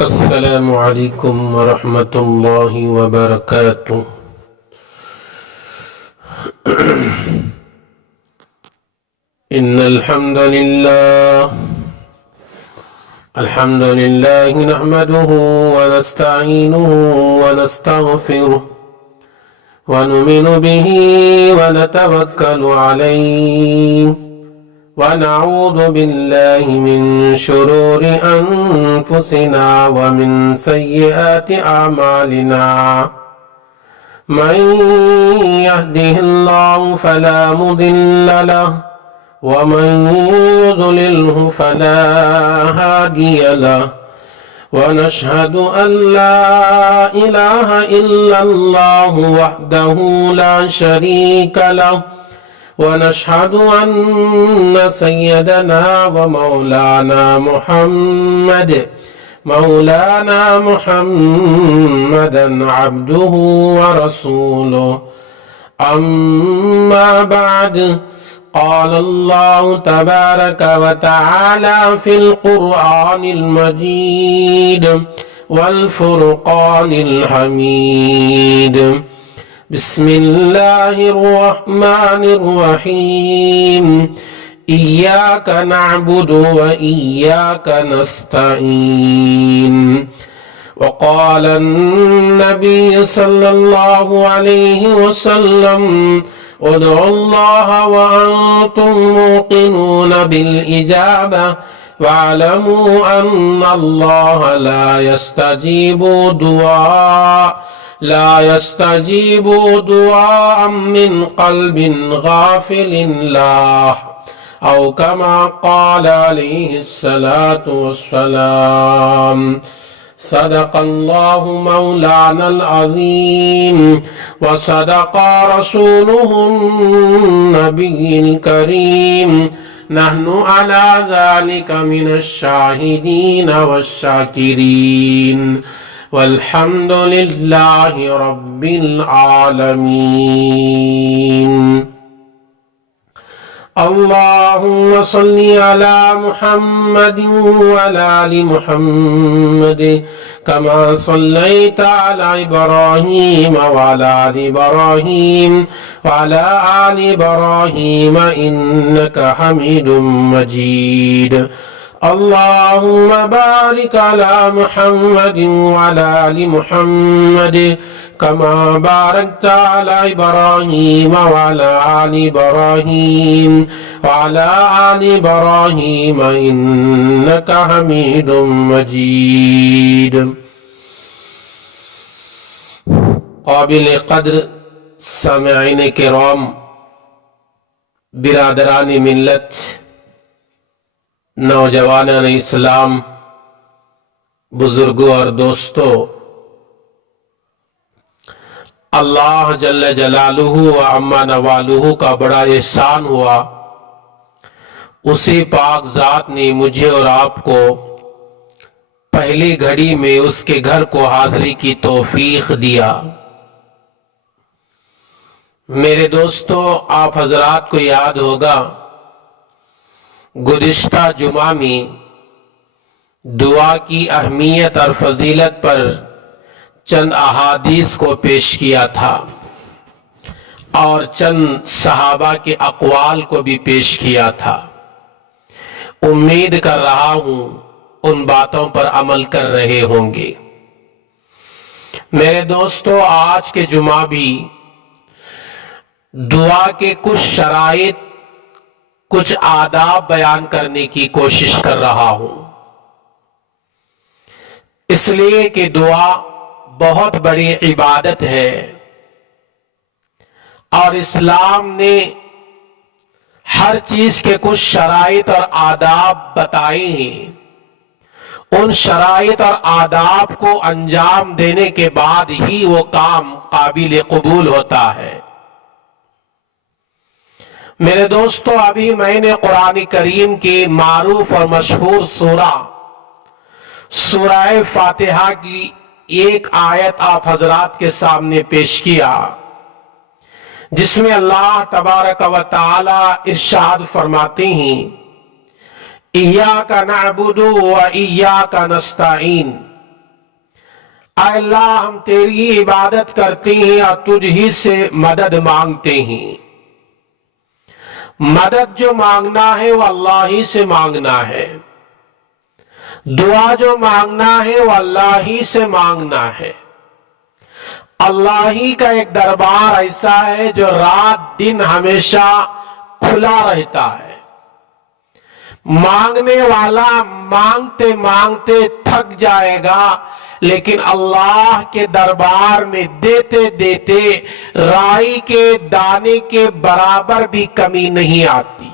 السلام عليكم ورحمة الله وبركاته. إن الحمد لله نحمده ونستعينه ونستغفره ونؤمن به ونتوكل عليه ونعوذ بالله من شرور أنفسنا ومن سيئات أعمالنا. من يهده الله فلا مضل له ومن يضلله فلا هادي له. ونشهد أن لا إله إلا الله وحده لا شريك له. ونشهد أن سيدنا ومولانا محمدا عبده ورسوله. أما بعد، قال الله تبارك وتعالى في القرآن المجيد والفرقان الحميد: بسم الله الرحمن الرحيم. إياك نعبد وإياك نستعين. وقال النبي صلى الله عليه وسلم: ادعوا الله وأنتم موقنون بالإجابة، واعلموا أن الله لا يستجيب دعاء من قلب غافل لاح، أو كما قال عليه الصلاة والسلام. صدق الله مولانا العظيم، وصدق رسوله النبي الكريم. نحن على ذلك من الشاهدين والشاكرين، والحمد لله رب العالمين. اللهم صل على محمد وعلى آل محمد كما صليت على إبراهيم وعلى آل إبراهيم وعلى آل إبراهيم إنك حميد مجيد. اللهم بارك على محمد وعلى آل محمد كما باركت على إبراهيم وعلى آل إبراهيم وعلى آل إبراهيم إنك حميد مجيد. قابل قدر سامعین کرام، برادران ملت، نوجوانان اسلام، بزرگوں اور دوستوں، اللہ جل جلالہ و عما نوالہ کا بڑا احسان ہوا. اسی پاک ذات نے مجھے اور آپ کو پہلی گھڑی میں اس کے گھر کو حاضری کی توفیق دیا. میرے دوستو، آپ حضرات کو یاد ہوگا گزشتہ جمعہ میں دعا کی اہمیت اور فضیلت پر چند احادیث کو پیش کیا تھا اور چند صحابہ کے اقوال کو بھی پیش کیا تھا. امید کر رہا ہوں ان باتوں پر عمل کر رہے ہوں گے. میرے دوستو، آج کے جمعہ بھی دعا کے کچھ شرائط، کچھ آداب بیان کرنے کی کوشش کر رہا ہوں، اس لیے کہ دعا بہت بڑی عبادت ہے اور اسلام نے ہر چیز کے کچھ شرائط اور آداب بتائے ہیں. ان شرائط اور آداب کو انجام دینے کے بعد ہی وہ کام قابل قبول ہوتا ہے. میرے دوستو، ابھی میں نے قرآن کریم کی معروف اور مشہور سورہ فاتحہ کی ایک آیت آپ حضرات کے سامنے پیش کیا، جس میں اللہ تبارک و تعالی ارشاد فرماتے ہیں: ایاک نعبد و ایاک نستعین. اے اللہ ہم تیری عبادت کرتے ہیں اور تجھ ہی سے مدد مانگتے ہیں۔ مدد جو مانگنا ہے وہ اللہ ہی سے مانگنا ہے، دعا جو مانگنا ہے وہ اللہ ہی سے مانگنا ہے۔ اللہ ہی کا ایک دربار ایسا ہے جو رات دن ہمیشہ کھلا رہتا ہے۔ مانگنے والا مانگتے مانگتے تھک جائے گا، لیکن اللہ کے دربار میں دیتے دیتے رائی کے دانے کے برابر بھی کمی نہیں آتی۔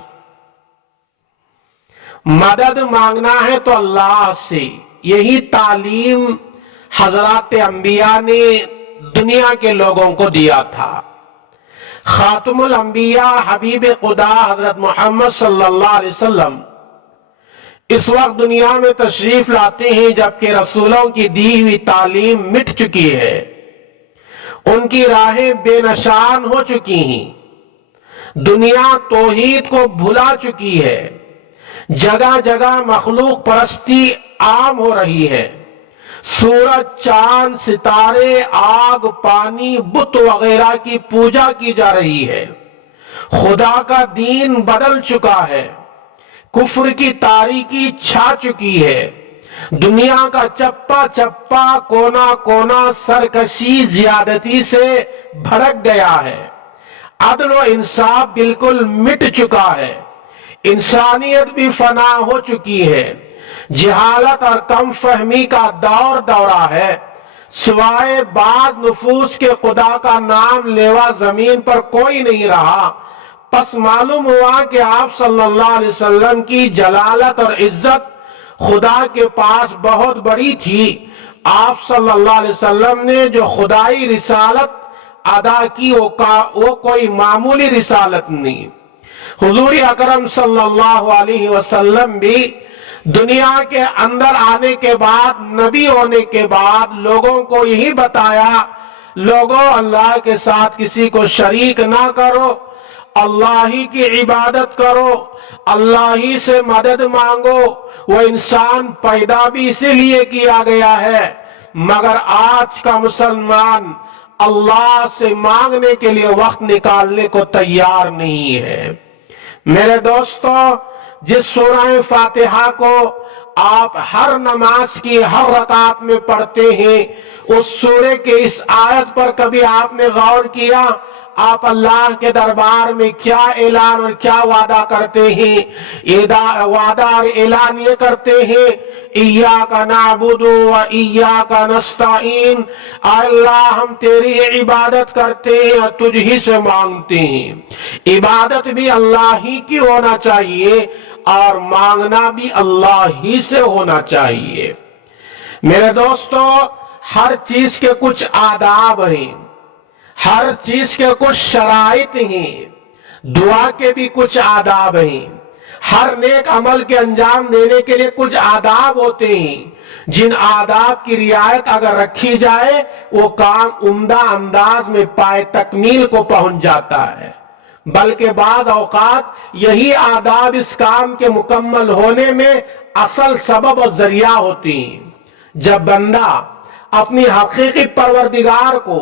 مدد مانگنا ہے تو اللہ سے، یہی تعلیم حضرات انبیاء نے دنیا کے لوگوں کو دیا تھا۔ خاتم الانبیاء حبیب خدا حضرت محمد صلی اللہ علیہ وسلم اس وقت دنیا میں تشریف لاتے ہیں جبکہ رسولوں کی دی ہوئی تعلیم مٹ چکی ہے، ان کی راہیں بے نشان ہو چکی ہیں، دنیا توحید کو بھلا چکی ہے، جگہ جگہ مخلوق پرستی عام ہو رہی ہے، سورج، چاند، ستارے، آگ، پانی، بت وغیرہ کی پوجا کی جا رہی ہے، خدا کا دین بدل چکا ہے، کفر کی تاریکی چھا چکی ہے، دنیا کا چپا چپا کونا کونا سرکشی زیادتی سے بھڑک گیا ہے، عدل و انصاف بالکل مٹ چکا ہے، انسانیت بھی فنا ہو چکی ہے، جہالت اور کم فہمی کا دور دورہ ہے، سوائے بعض نفوس کے خدا کا نام لیوا زمین پر کوئی نہیں رہا۔ پس معلوم ہوا کہ آپ صلی اللہ علیہ وسلم کی جلالت اور عزت خدا کے پاس بہت بڑی تھی۔ آپ صلی اللہ علیہ وسلم نے جو خدائی رسالت ادا کی وہ کوئی معمولی رسالت نہیں۔ حضور اکرم صلی اللہ علیہ وسلم بھی دنیا کے اندر آنے کے بعد، نبی ہونے کے بعد لوگوں کو یہی بتایا، لوگوں اللہ کے ساتھ کسی کو شریک نہ کرو، اللہ ہی کی عبادت کرو، اللہ ہی سے مدد مانگو۔ وہ انسان پیدا بھی اسی لیے کیا گیا ہے، مگر آج کا مسلمان اللہ سے مانگنے کے لیے وقت نکالنے کو تیار نہیں ہے۔ میرے دوستو، جس سورہ فاتحہ کو آپ ہر نماز کی ہر رکعت میں پڑھتے ہیں، اس سورے کے اس آیت پر کبھی آپ نے غور کیا؟ آپ اللہ کے دربار میں کیا اعلان اور کیا وعدہ کرتے ہیں؟ وعدہ اور اعلان یہ کرتے ہیں، ایاک نعبد و ایاک نستعین، اے اللہ ہم تیری عبادت کرتے ہیں اور تجھ ہی سے مانگتے ہیں۔ عبادت بھی اللہ ہی کی ہونا چاہیے اور مانگنا بھی اللہ ہی سے ہونا چاہیے۔ میرے دوستو، ہر چیز کے کچھ آداب ہیں، ہر چیز کے کچھ شرائط ہیں، دعا کے بھی کچھ آداب ہیں، ہر نیک عمل کے انجام دینے کے لیے کچھ آداب ہوتے ہیں، جن آداب کی رعایت اگر رکھی جائے وہ کام عمدہ انداز میں پائے تکمیل کو پہنچ جاتا ہے، بلکہ بعض اوقات یہی آداب اس کام کے مکمل ہونے میں اصل سبب اور ذریعہ ہوتی ہیں۔ جب بندہ اپنی حقیقی پروردگار کو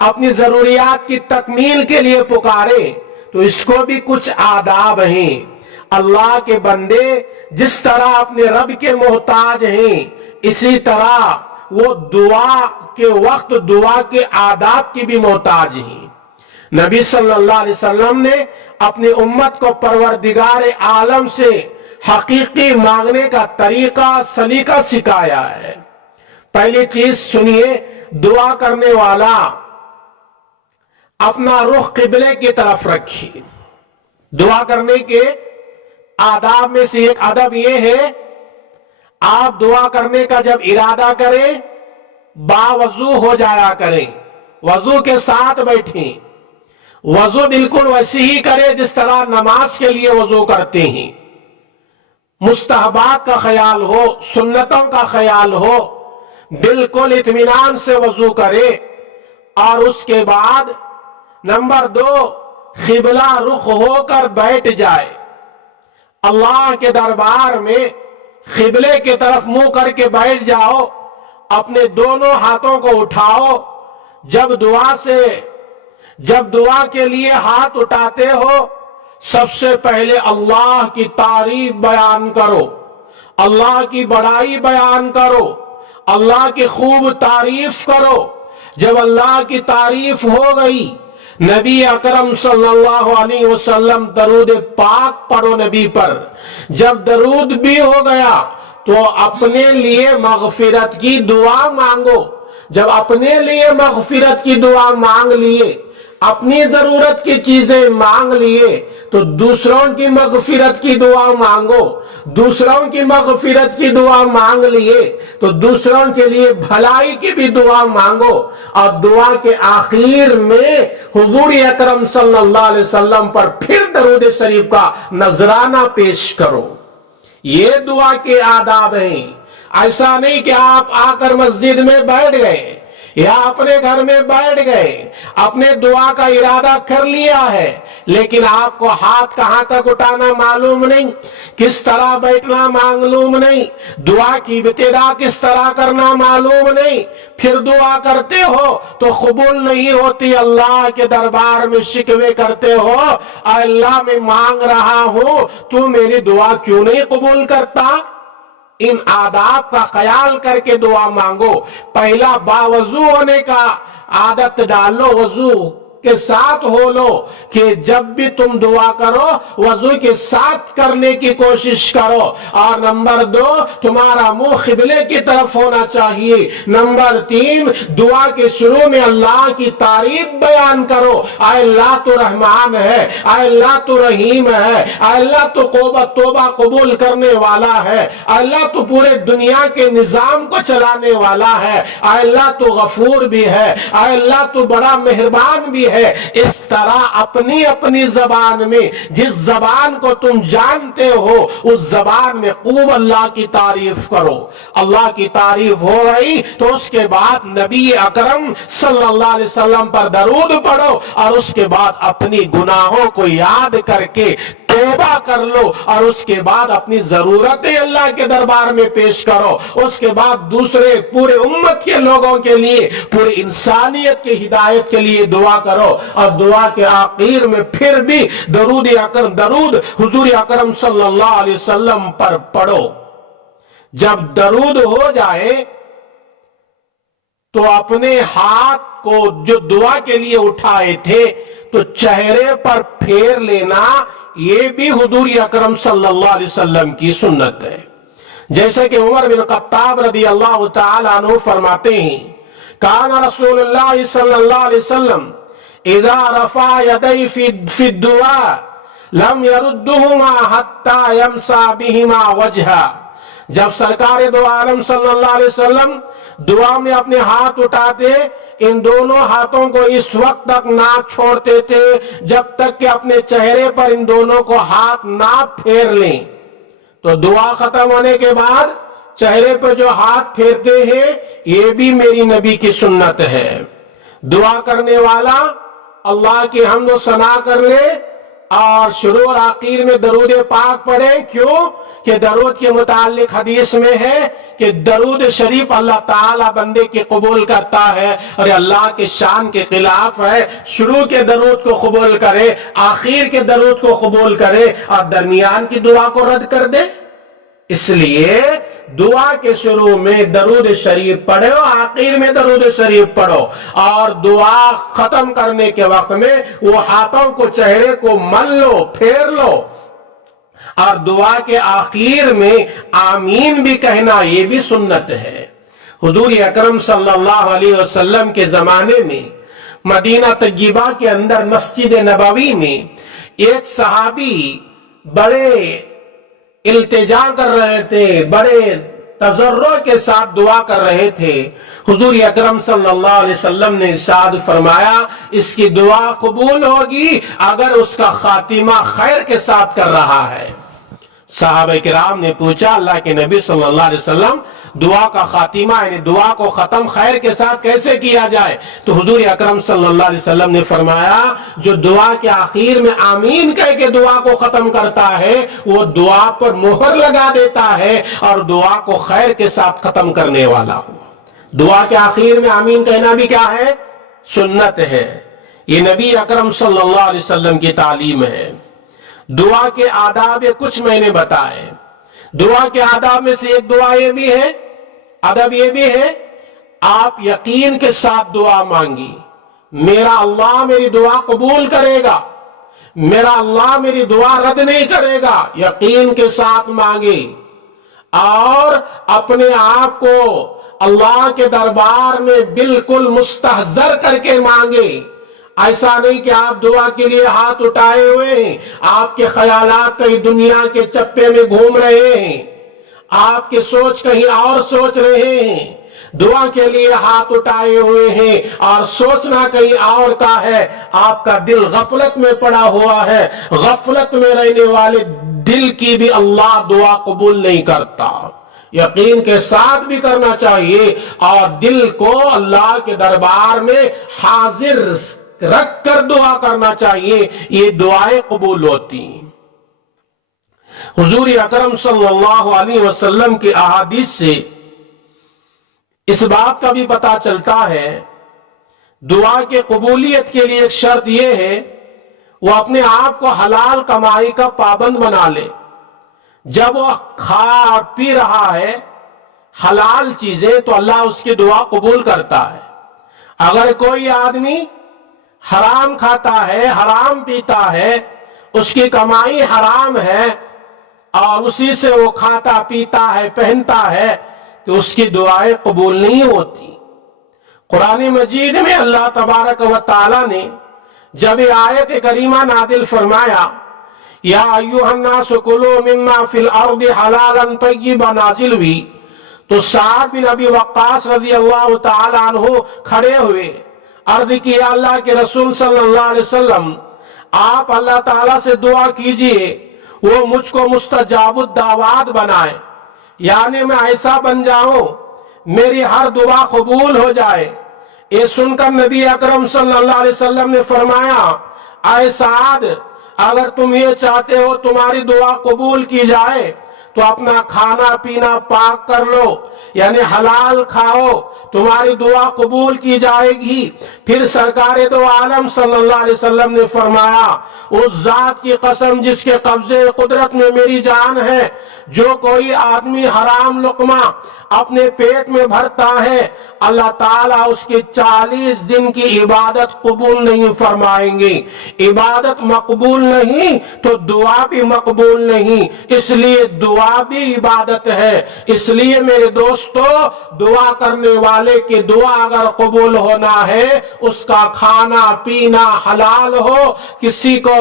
اپنی ضروریات کی تکمیل کے لیے پکارے تو اس کو بھی کچھ آداب ہیں۔ اللہ کے بندے جس طرح اپنے رب کے محتاج ہیں، اسی طرح وہ دعا کے وقت دعا کے آداب کی بھی محتاج ہیں۔ نبی صلی اللہ علیہ وسلم نے اپنی امت کو پروردگار عالم سے حقیقی مانگنے کا طریقہ سلیقہ سکھایا ہے۔ پہلی چیز سنیے، دعا کرنے والا اپنا رخ قبلے کی طرف رکھیے۔ دعا کرنے کے آداب میں سے ایک ادب یہ ہے، آپ دعا کرنے کا جب ارادہ کریں باوضو ہو جایا کریں، وضو کے ساتھ بیٹھیں، وضو بالکل ویسی ہی کریں جس طرح نماز کے لیے وضو کرتے ہیں، مستحبات کا خیال ہو، سنتوں کا خیال ہو، بالکل اطمینان سے وضو کرے، اور اس کے بعد نمبر 2 قبلہ رخ ہو کر بیٹھ جائے۔ اللہ کے دربار میں قبلے کی طرف منہ کر کے بیٹھ جاؤ اپنے دونوں ہاتھوں کو اٹھاؤ، جب دعا کے لیے ہاتھ اٹھاتے ہو سب سے پہلے اللہ کی تعریف بیان کرو، اللہ کی بڑائی بیان کرو، اللہ کی خوب تعریف کرو۔ جب اللہ کی تعریف ہو گئی، نبی اکرم صلی اللہ علیہ وسلم درود پاک پڑھو نبی پر۔ جب درود بھی ہو گیا تو اپنے لیے مغفرت کی دعا مانگو۔ جب اپنے لیے مغفرت کی دعا مانگ لیے، اپنی ضرورت کی چیزیں مانگ لیے، تو دوسروں کی مغفرت کی دعا مانگو۔ دوسروں کی مغفرت کی دعا مانگ لیے تو دوسروں کے لیے بھلائی کی بھی دعا مانگو، اور دعا کے آخر میں حضور اکرم صلی اللہ علیہ وسلم پر پھر درود شریف کا نذرانہ پیش کرو۔ یہ دعا کے آداب ہیں۔ ایسا نہیں کہ آپ آ کر مسجد میں بیٹھ گئے یا اپنے گھر میں بیٹھ گئے، اپنے دعا کا ارادہ کر لیا ہے، لیکن آپ کو ہاتھ کہاں تک اٹھانا معلوم نہیں، کس طرح بیٹھنا معلوم نہیں، دعا کی ابتدا کس طرح کرنا معلوم نہیں، پھر دعا کرتے ہو تو قبول نہیں ہوتی، اللہ کے دربار میں شکوے کرتے ہو، اے اللہ میں مانگ رہا ہوں تو میری دعا کیوں نہیں قبول کرتا؟ ان آداب کا خیال کر کے دعا مانگو۔ پہلا باوضو ہونے کا عادت ڈالو، وضو کے ساتھ ہو لو، کہ جب بھی تم دعا کرو وضو کے ساتھ کرنے کی کوشش کرو۔ اور نمبر 2، تمہارا منہ قبلے کی طرف ہونا چاہیے۔ نمبر 3، دعا کے شروع میں اللہ کی تعریف بیان کرو، اے اللہ تو رحمان ہے، اے اللہ تو رحیم ہے، اے اللہ تو توبہ قبول کرنے والا ہے، اے اللہ تو پورے دنیا کے نظام کو چلانے والا ہے، اے اللہ تو غفور بھی ہے، اے اللہ تو بڑا مہربان بھی ہے۔ اس طرح اپنی زبان میں، جس زبان کو تم جانتے ہو اس زبان میں خوب اللہ کی تعریف کرو۔ اللہ کی تعریف ہو گئی تو اس کے بعد نبی اکرم صلی اللہ علیہ وسلم پر درود پڑھو، اور اس کے بعد اپنی گناہوں کو یاد کر کے توبہ کر لو، اور اس کے بعد اپنی ضرورتیں اللہ کے دربار میں پیش کرو۔ اس کے بعد دوسرے پورے امت کے لوگوں کے لیے، پوری انسانیت کی ہدایت کے لیے دعا کرو، اور دعا کے آخر میں پھر بھی درود حضور اکرم صلی اللہ علیہ وسلم پر پڑھو۔ جب درود ہو جائے تو اپنے ہاتھ کو جو دعا کے لیے اٹھائے تھے تو چہرے پر پھیر لینا، یہ بھی حضور اکرم صلی اللہ علیہ وسلم کی سنت ہے۔ جیسے کہ عمر بن خطاب رضی اللہ تعالیٰ عنہ فرماتے ہیں، کان رسول اللہ صلی اللہ علیہ وسلم اذا رفع یدی فی الدعاء لم یردہما حتی یمسح بہما وجہا۔ جب سرکار دو عالم صلی اللہ علیہ وسلم دعا میں اپنے ہاتھ اٹھاتے، ان دونوں ہاتھوں کو اس وقت تک نہ چھوڑتے تھے جب تک کہ اپنے چہرے پر ان دونوں کو ہاتھ نہ پھیر لیں۔ تو دعا ختم ہونے کے بعد چہرے پر جو ہاتھ پھیرتے ہیں، یہ بھی میری نبی کی سنت ہے۔ دعا کرنے والا اللہ کی حمد و ثنا کر لے اور شروع اور آخر میں درود پاک پڑھے۔ کیوں کہ درود کے متعلق حدیث میں ہے کہ درود شریف اللہ تعالیٰ بندے کی قبول کرتا ہے، اور اللہ کے شان کے خلاف ہے۔ شروع کے درود کو قبول کرے، آخر کے درود کو قبول کرے، اور درمیان کی دعا کو رد کر دے۔ اس لیے دعا کے شروع میں درود شریف پڑھو، آخر میں درود شریف پڑھو، اور دعا ختم کرنے کے وقت میں وہ ہاتھوں کو چہرے کو مل لو، پھیر لو، اور دعا کے آخر میں آمین بھی کہنا، یہ بھی سنت ہے۔ حضور اکرم صلی اللہ علیہ وسلم کے زمانے میں مدینہ طیبہ کے اندر مسجد نبوی میں ایک صحابی بڑے التجا کر رہے تھے، بڑے تضرع کے ساتھ دعا کر رہے تھے۔ حضور اکرم صلی اللہ علیہ وسلم نے ارشاد فرمایا، اس کی دعا قبول ہوگی اگر اس کا خاتمہ خیر کے ساتھ کر رہا ہے۔ صحابہ کرام نے پوچھا، اللہ کے نبی صلی اللہ علیہ وسلم، دعا کا خاتمہ یعنی دعا کو ختم خیر کے ساتھ کیسے کیا جائے؟ تو حضور اکرم صلی اللہ علیہ وسلم نے فرمایا، جو دعا کے آخر میں آمین کہہ کے دعا کو ختم کرتا ہے وہ دعا پر مہر لگا دیتا ہے اور دعا کو خیر کے ساتھ ختم کرنے والا ہوا۔ دعا کے آخر میں آمین کہنا بھی کیا ہے؟ سنت ہے۔ یہ نبی اکرم صلی اللہ علیہ وسلم کی تعلیم ہے۔ دعا کے آداب کچھ میں نے بتائے۔ دعا کے آداب میں سے ایک دعا یہ بھی ہے، ادب یہ بھی ہے، آپ یقین کے ساتھ دعا مانگی، میرا اللہ میری دعا قبول کرے گا، میرا اللہ میری دعا رد نہیں کرے گا، یقین کے ساتھ مانگے اور اپنے آپ کو اللہ کے دربار میں بالکل مستحضر کر کے مانگے۔ ایسا نہیں کہ آپ دعا کے لیے ہاتھ اٹھائے ہوئے ہیں، آپ کے خیالات کہیں دنیا کے چپے میں گھوم رہے ہیں، آپ کے سوچ کہیں اور سوچ رہے ہیں، دعا کے لیے ہاتھ اٹھائے ہوئے ہیں اور سوچنا کہیں اور کا ہے، آپ کا دل غفلت میں پڑا ہوا ہے۔ غفلت میں رہنے والے دل کی بھی اللہ دعا قبول نہیں کرتا۔ یقین کے ساتھ بھی کرنا چاہیے اور دل کو اللہ کے دربار میں حاضر رکھ کر دعا کرنا چاہیے، یہ دعائیں قبول ہوتی ہیں۔ حضور اکرم صلی اللہ علیہ وسلم کی احادیث سے اس بات کا بھی پتہ چلتا ہے، دعا کے قبولیت کے لیے ایک شرط یہ ہے، وہ اپنے آپ کو حلال کمائی کا پابند بنا لے۔ جب وہ کھا پی رہا ہے حلال چیزیں تو اللہ اس کی دعا قبول کرتا ہے۔ اگر کوئی آدمی حرام کھاتا ہے، حرام پیتا ہے، اس کی کمائی حرام ہے اور اسی سے وہ کھاتا پیتا ہے، پہنتا ہے، تو اس کی دعائیں قبول نہیں ہوتی۔ قرآن مجید میں اللہ تبارک و تعالی نے جب یہ آیت کریمہ نازل فرمایا، یا ایھا الناس کلوا مما فی الارض حلالا طیبا نازل ہوئی، تو سعد بن ابی وقاص رضی اللہ تعالی عنہ کھڑے ہوئے، عرض کیا اللہ کے رسول صلی اللہ علیہ وسلم، آپ اللہ تعالیٰ سے دعا کیجئے وہ مجھ کو مستجاب الدعوات بنائے، یعنی میں ایسا بن جاؤں میری ہر دعا قبول ہو جائے۔ یہ سن کر نبی اکرم صلی اللہ علیہ وسلم نے فرمایا، اے سعد، اگر تم یہ چاہتے ہو تمہاری دعا قبول کی جائے تو اپنا کھانا پینا پاک کر لو، یعنی حلال کھاؤ، تمہاری دعا قبول کی جائے گی۔ پھر سرکار دو عالم صلی اللہ علیہ وسلم نے فرمایا، اس ذات کی قسم جس کے قبضے قدرت میں میری جان ہے، جو کوئی آدمی حرام لقمہ اپنے پیٹ میں بھرتا ہے، اللہ تعالیٰ اس کی 40 دن کی عبادت قبول نہیں فرمائیں گے۔ عبادت مقبول نہیں تو دعا بھی مقبول نہیں، اس لیے دعا بھی عبادت ہے۔ اس لیے میرے دوستو، دعا کرنے والے کی دعا اگر قبول ہونا ہے، اس کا کھانا پینا حلال ہو، کسی کو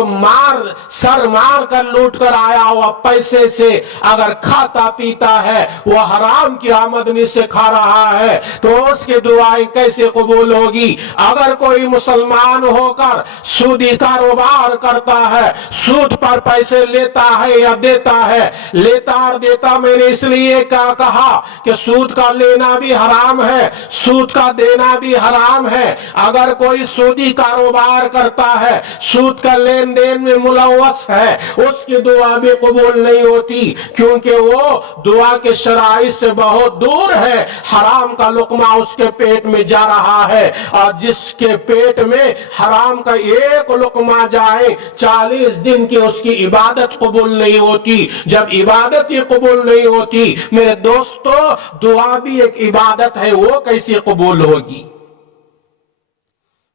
سر مار کر لوٹ کر آیا ہوا پیسے سے اگر کھاتا پیتا ہے، وہ حرام کی آمدنی سے کھا رہا ہے، تو اس کی دعائیں کیسے قبول ہوگی؟ اگر کوئی مسلمان ہو کر سودی کاروبار کرتا ہے، سود پر پیسے لیتا ہے یا دیتا ہے، لیتا اور دیتا، میں نے اس لیے کہا کہ سود کا لینا بھی حرام ہے، سود کا دینا بھی حرام ہے۔ اگر کوئی سودی کاروبار کرتا ہے، سود کا لین دین میں ملوث ہے، اس کی دعا بھی قبول نہیں ہوتی، کیونکہ وہ دعا کے شرائط سے بہت دور ہے۔ حرام کا لقمہ اس کے پیٹ میں جا رہا ہے، اور جس کے پیٹ میں حرام کا ایک لقمہ جائے، 40 دن کی اس کی عبادت قبول نہیں ہوتی۔ جب عبادت ہی قبول نہیں ہوتی، میرے دوستو، دعا بھی ایک عبادت ہے، وہ کیسی قبول ہوگی؟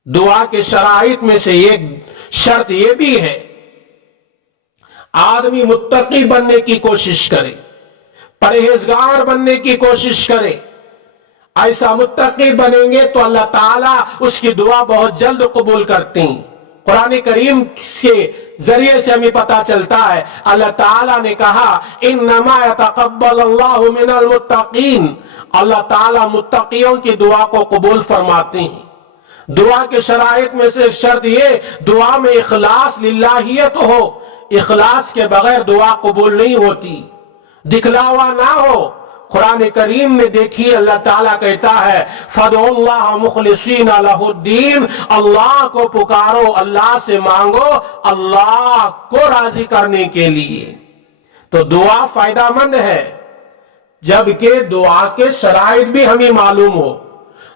دعا کے شرائط میں سے ایک شرط یہ بھی ہے، آدمی متقی بننے کی کوشش کرے، پرہیزگار بننے کی کوشش کرے۔ ایسا متقی بنیں گے تو اللہ تعالیٰ اس کی دعا بہت جلد قبول کرتے ہیں۔ قرآن کریم کے ذریعے سے ہمیں پتا چلتا ہے، اللہ تعالیٰ نے کہا، انما یتقبل اللہ من المتقین، اللہ تعالیٰ متقیوں کی دعا کو قبول فرماتے ہیں۔ دعا کے شرائط میں سے ایک شرط یہ، دعا میں اخلاص للہیت ہو، اخلاص کے بغیر دعا قبول نہیں ہوتی، دکھلاوا نہ ہو۔ قرآن کریم میں دیکھیے اللہ تعالیٰ کہتا ہے، فَادْعُوا اللَّهَ مُخْلِصِينَ لَهُ الدِّينَ، اللہ کو پکارو، اللہ سے مانگو، اللہ کو راضی کرنے کے لیے۔ تو دعا فائدہ مند ہے، جبکہ دعا کے شرائط بھی ہمیں معلوم ہو۔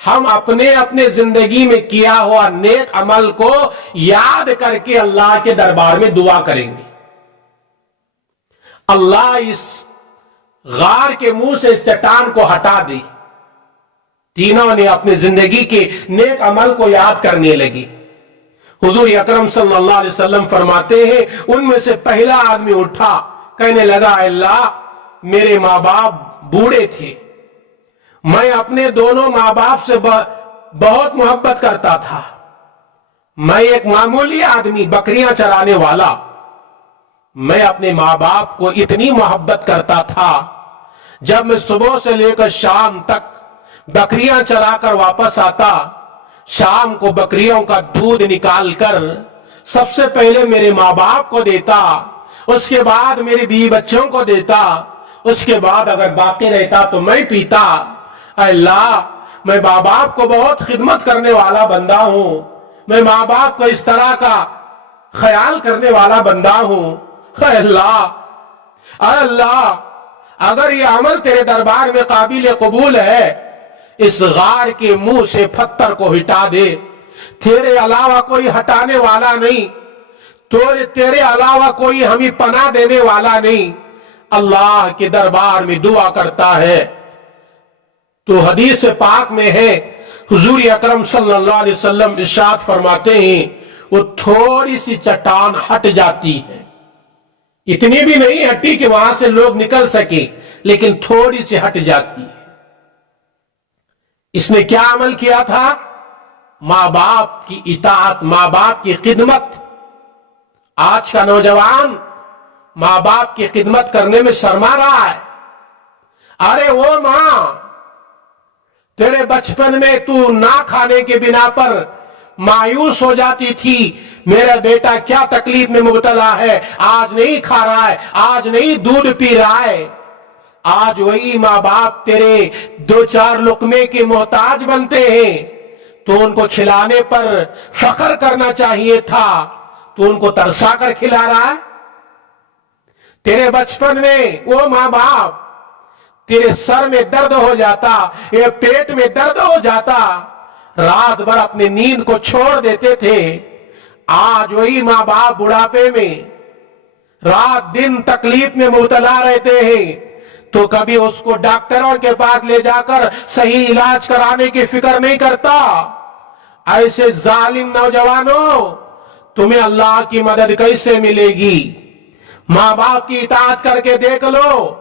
ہم اپنے زندگی میں کیا ہوا نیک عمل کو یاد کر کے اللہ کے دربار میں دعا کریں گے، اللہ اس غار کے منہ سے اس چٹان کو ہٹا دے۔ تینوں نے اپنی زندگی کے نیک عمل کو یاد کرنے لگی۔ حضور اکرم صلی اللہ علیہ وسلم فرماتے ہیں ان میں سے پہلا آدمی اٹھا، کہنے لگا اے اللہ میرے ماں باپ بوڑھے تھے، میں اپنے دونوں ماں باپ سے بہت محبت کرتا تھا، میں ایک معمولی آدمی بکریاں چرانے والا، میں اپنے ماں باپ کو اتنی محبت کرتا تھا، جب میں صبح سے لے کر شام تک بکریاں چرا کر واپس آتا، شام کو بکریوں کا دودھ نکال کر سب سے پہلے میرے ماں باپ کو دیتا، اس کے بعد میری بیوی بچوں کو دیتا، اس کے بعد اگر باقی رہتا تو میں پیتا۔ اے اللہ میں ماں باپ کو بہت خدمت کرنے والا بندہ ہوں، میں ماں باپ کو اس طرح کا خیال کرنے والا بندہ ہوں۔ اے اللہ اگر یہ عمل تیرے دربار میں قابل قبول ہے، اس غار کے منہ سے پتھر کو ہٹا دے، تیرے علاوہ کوئی ہٹانے والا نہیں، تیرے علاوہ کوئی ہمیں پناہ دینے والا نہیں۔ اللہ کے دربار میں دعا کرتا ہے تو حدیث پاک میں ہے، حضور اکرم صلی اللہ علیہ وسلم ارشاد فرماتے ہیں وہ تھوڑی سی چٹان ہٹ جاتی ہے، اتنی بھی نہیں ہٹی کہ وہاں سے لوگ نکل سکے، لیکن تھوڑی سی ہٹ جاتی ہے۔ اس نے کیا عمل کیا تھا؟ ماں باپ کی اطاعت، ماں باپ کی خدمت۔ آج کا نوجوان ماں باپ کی خدمت کرنے میں شرما رہا ہے۔ ارے وہ ماں تیرے بچپن میں تو نہ کھانے کے بنا پر مایوس ہو جاتی تھی، میرا بیٹا کیا تکلیف میں مبتلا ہے، آج نہیں کھا رہا ہے، آج نہیں دودھ پی رہا ہے۔ آج وہی ماں باپ تیرے دو چار لقمے کے محتاج بنتے ہیں، تو ان کو کھلانے پر فخر کرنا چاہیے تھا، تو ان کو ترسا کر کھلا رہا ہے۔ تیرے بچپن میں وہ ماں باپ تیرے سر میں درد ہو جاتا، یہ پیٹ میں درد ہو جاتا، رات بھر اپنی نیند کو چھوڑ دیتے تھے۔ آج وہی ماں باپ بڑھاپے میں رات دن تکلیف میں مبتلا رہتے ہیں، تو کبھی اس کو ڈاکٹروں کے پاس لے جا کر صحیح علاج کرانے کی فکر نہیں کرتا۔ ایسے ظالم نوجوانوں، تمہیں اللہ کی مدد کیسے ملے گی؟ ماں باپ کی اطاعت کر کے دیکھ لو،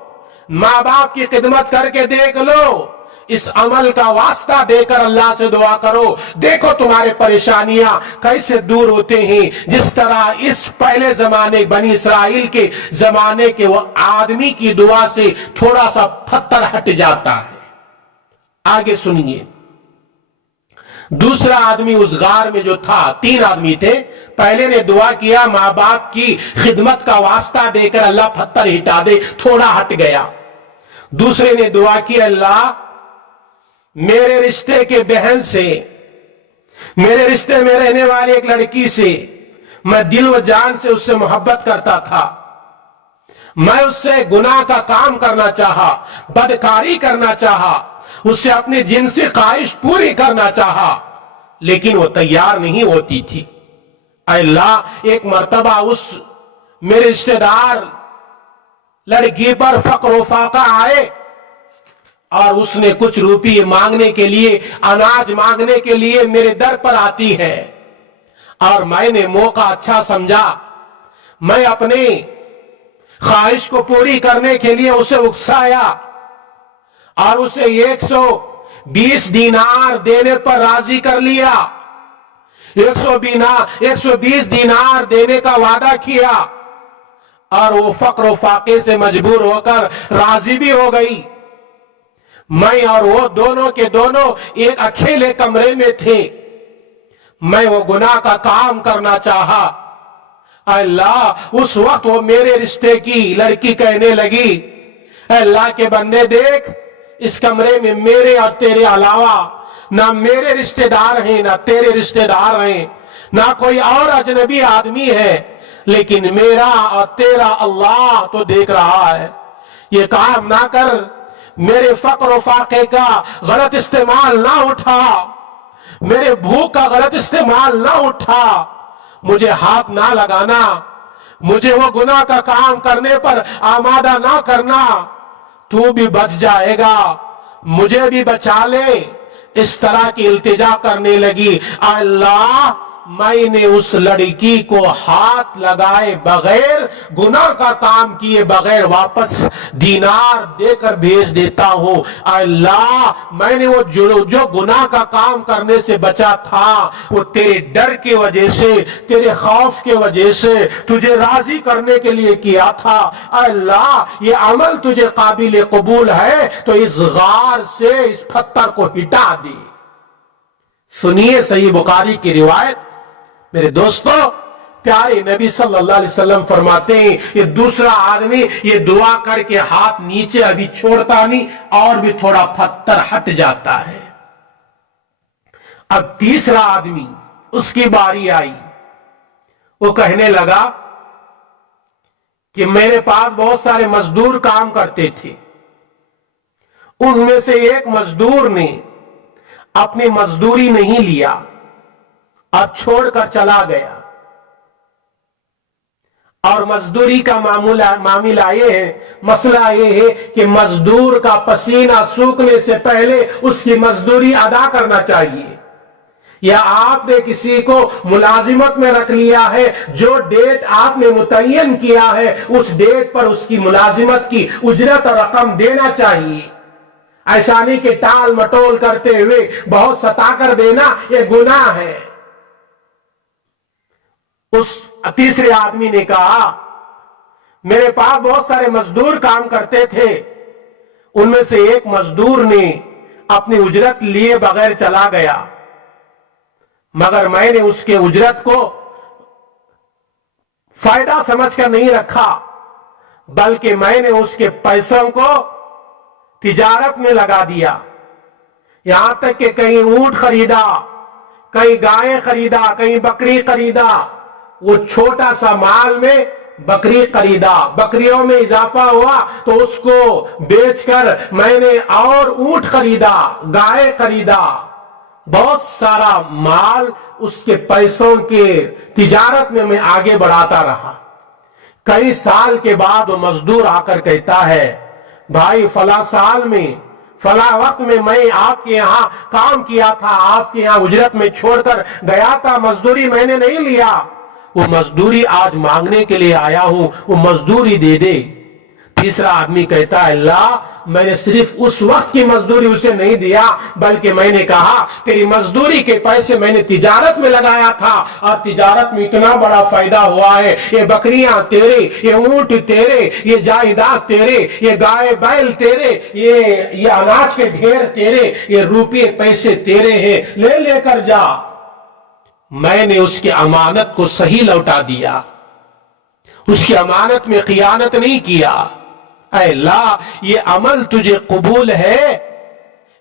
ماں باپ کی خدمت کر کے دیکھ لو، اس عمل کا واسطہ دے کر اللہ سے دعا کرو، دیکھو تمہارے پریشانیاں کیسے دور ہوتے ہیں، جس طرح اس پہلے زمانے بنی اسرائیل کے زمانے کے وہ آدمی کی دعا سے تھوڑا سا پتھر ہٹ جاتا ہے۔ آگے سنیے، دوسرا آدمی اس غار میں جو تھا، تین آدمی تھے، پہلے نے دعا کیا ماں باپ کی خدمت کا واسطہ دے کر اللہ پتھر ہٹا دے، تھوڑا ہٹ گیا۔ دوسرے نے دعا کی اللہ میرے رشتے کے بہن سے، میرے رشتے میں رہنے والی ایک لڑکی سے میں دل و جان سے اس سے محبت کرتا تھا، میں اس سے گناہ کا کام کرنا چاہا، بدکاری کرنا چاہا، اس سے اپنی جنسی خواہش پوری کرنا چاہا، لیکن وہ تیار نہیں ہوتی تھی۔ اے اللہ ایک مرتبہ اس میرے رشتہ دار لڑکی پر فقر و فاقہ آئے اور اس نے کچھ روپیے مانگنے کے لیے، اناج مانگنے کے لیے میرے در پر آتی ہے، اور میں نے موقع اچھا سمجھا، میں اپنے خواہش کو پوری کرنے کے لیے اسے اکسایا اور اسے 120 دینار دینے پر راضی کر لیا، 120 دینار دینے کا وعدہ کیا، اور وہ فقر و فاقے سے مجبور ہو کر راضی بھی ہو گئی۔ میں اور وہ دونوں کے دونوں ایک اکیلے کمرے میں تھے، میں وہ گناہ کا کام کرنا چاہا۔ اے اللہ اس وقت وہ میرے رشتے کی لڑکی کہنے لگی، اے اللہ کے بندے دیکھ، اس کمرے میں میرے اور تیرے علاوہ نہ میرے رشتہ دار ہیں، نہ تیرے رشتہ دار ہیں، نہ کوئی اور اجنبی آدمی ہے، لیکن میرا اور تیرا اللہ تو دیکھ رہا ہے۔ یہ کام نہ کر، میرے فقر و فاقے کا غلط استعمال نہ اٹھا، میرے بھوک کا غلط استعمال نہ اٹھا، مجھے ہاتھ نہ لگانا، مجھے وہ گناہ کا کام کرنے پر آمادہ نہ کرنا، تو بھی بچ جائے گا، مجھے بھی بچا لے۔ اس طرح کی التجا کرنے لگی۔ اللہ، میں نے اس لڑکی کو ہاتھ لگائے بغیر، گناہ کا کام کیے بغیر واپس دینار دے کر بھیج دیتا ہوں۔ اللہ، میں نے وہ جو گناہ کا کام کرنے سے بچا تھا وہ تیرے ڈر کی وجہ سے، تیرے خوف کی وجہ سے، تجھے راضی کرنے کے لیے کیا تھا۔ اللہ، یہ عمل تجھے قابل قبول ہے تو اس غار سے اس پتھر کو ہٹا دے۔ سنیے صحیح بخاری کی روایت۔ میرے دوستو، پیارے نبی صلی اللہ علیہ وسلم فرماتے ہیں یہ دوسرا آدمی یہ دعا کر کے ہاتھ نیچے ابھی چھوڑتا نہیں اور بھی تھوڑا پتھر ہٹ جاتا ہے۔ اب تیسرا آدمی، اس کی باری آئی، وہ کہنے لگا کہ میرے پاس بہت سارے مزدور کام کرتے تھے، ان میں سے ایک مزدور نے اپنی مزدوری نہیں لیا اور چھوڑ کر چلا گیا، اور مزدوری کا معاملہ یہ ہے، مسئلہ یہ ہے کہ مزدور کا پسینہ سوکھنے سے پہلے اس کی مزدوری ادا کرنا چاہیے۔ یا آپ نے کسی کو ملازمت میں رکھ لیا ہے، جو ڈیٹ آپ نے متعین کیا ہے اس ڈیٹ پر اس کی ملازمت کی اجرت اور رقم دینا چاہیے۔ ایسا نہیں کہ ٹال مٹول کرتے ہوئے بہت ستا کر دینا، یہ گناہ ہے۔ اس تیسرے آدمی نے کہا میرے پاس بہت سارے مزدور کام کرتے تھے، ان میں سے ایک مزدور نے اپنی اجرت لیے بغیر چلا گیا، مگر میں نے اس کے اجرت کو فائدہ سمجھ کر نہیں رکھا، بلکہ میں نے اس کے پیسوں کو تجارت میں لگا دیا، یہاں تک کہ کہیں اونٹ خریدا، کہیں گائے خریدا، کہیں بکری خریدا، وہ چھوٹا سا مال میں بکری خریدا، بکریوں میں اضافہ ہوا تو اس کو بیچ کر میں نے اور اونٹ خریدا، گائے خریدا، بہت سارا مال اس کے پیسوں کے تجارت میں آگے بڑھاتا رہا۔ کئی سال کے بعد وہ مزدور آ کر کہتا ہے بھائی فلاں سال میں فلاں وقت میں آپ کے یہاں کام کیا تھا، آپ کے یہاں اجرت میں چھوڑ کر گیا تھا، مزدوری میں نے نہیں لیا، وہ مزدوری آج مانگنے کے لیے آیا ہوں، وہ مزدوری دے دے۔ تیسرا آدمی کہتا ہے اللہ، میں نے صرف اس وقت کی مزدوری اسے نہیں دیا، بلکہ میں نے کہا تیری مزدوری کے پیسے میں نے تجارت میں لگایا تھا اور تجارت میں اتنا بڑا فائدہ ہوا ہے، یہ بکریاں تیرے، یہ اونٹ تیرے، یہ جائیداد تیرے، یہ گائے بیل تیرے، یہ اناج کے ڈھیر تیرے، یہ روپے پیسے تیرے ہیں، لے کر جا۔ میں نے اس کی امانت کو صحیح لوٹا دیا، اس کی امانت میں خیانت نہیں کیا۔ اے اللہ، یہ عمل تجھے قبول ہے؟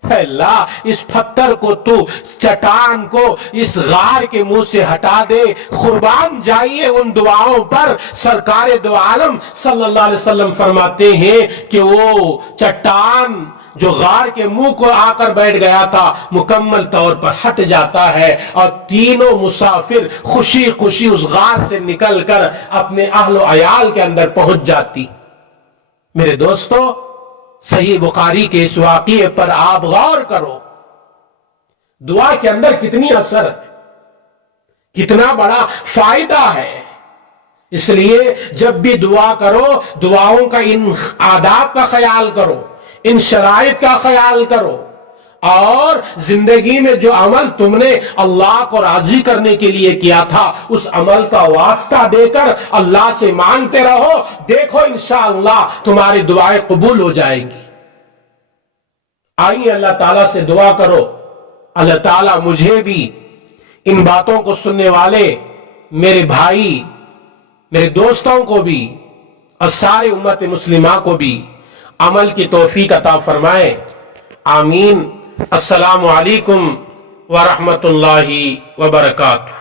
اے اللہ، اس پتھر کو تو چٹان کو اس غار کے منہ سے ہٹا دے۔ قربان جائیے ان دعاؤں پر۔ سرکار دو عالم صلی اللہ علیہ وسلم فرماتے ہیں کہ وہ چٹان جو غار کے منہ کو آ کر بیٹھ گیا تھا مکمل طور پر ہٹ جاتا ہے، اور تینوں مسافر خوشی خوشی اس غار سے نکل کر اپنے اہل و عیال کے اندر پہنچ جاتی۔ میرے دوستو، صحیح بخاری کے اس واقعے پر آپ غور کرو، دعا کے اندر کتنی اثر ہے، کتنا بڑا فائدہ ہے۔ اس لیے جب بھی دعا کرو، دعاؤں کا ان آداب کا خیال کرو، ان شرائط کا خیال کرو، اور زندگی میں جو عمل تم نے اللہ کو راضی کرنے کے لیے کیا تھا اس عمل کا واسطہ دے کر اللہ سے مانگتے رہو، دیکھو انشاءاللہ تمہاری دعائیں قبول ہو جائیں گی۔ آئیے اللہ تعالیٰ سے دعا کرو، اللہ تعالیٰ مجھے بھی ان باتوں کو سننے والے میرے بھائی، میرے دوستوں کو بھی اور سارے امت مسلمہ کو بھی عمل کی توفیق عطا فرمائے، آمین۔ السلام علیکم ورحمۃ اللہ وبرکاتہ۔